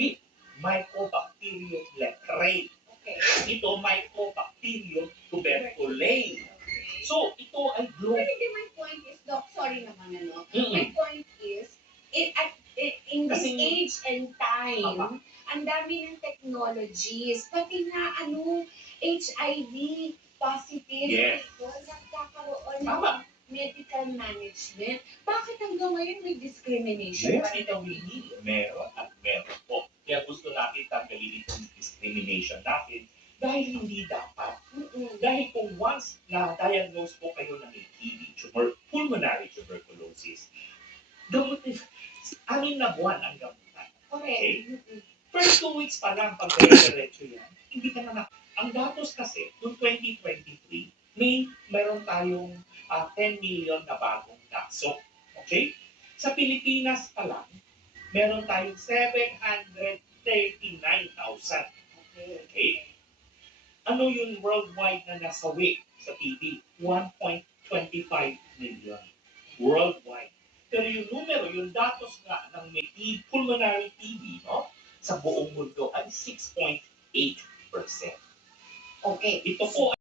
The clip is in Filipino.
TB, Mycobacterium leprae. Okay. Ito, Mycobacterium tuberculosis. Okay. So, ito ay Pero group. hindi, my point is, Doc, sorry naman ano, Mm-mm. my point is, in, at, in, in this Kasi- age and time, ang dami ng technologies, pati na ano, HIV positive, Yes. ito, nagkakaroon Tama. ng medical management. Bakit hanggang ngayon may discrimination Yes, pa ito. Meron. Gusto natin tanggalin itong discrimination natin dahil hindi dapat. Dahil kung once na-diagnose po kayo ng TB, tumor, pulmonary tuberculosis, gamot anim na buwan ang gamutan. Okay. Mm-mm. First two weeks pa lang pag diretso yan, hindi ka na nak- Ang datos kasi, noong 2023, may meron tayong ah, 10 million na bagong kaso. Okay? Sa Pilipinas pa lang, meron tayong 739,000. Ano yung worldwide na nasawi sa TB? 1.25 million. Worldwide. Pero yung numero, yung datos nga ng may pulmonary TB, no? Sa buong mundo ay 6.8%. Okay. Ito po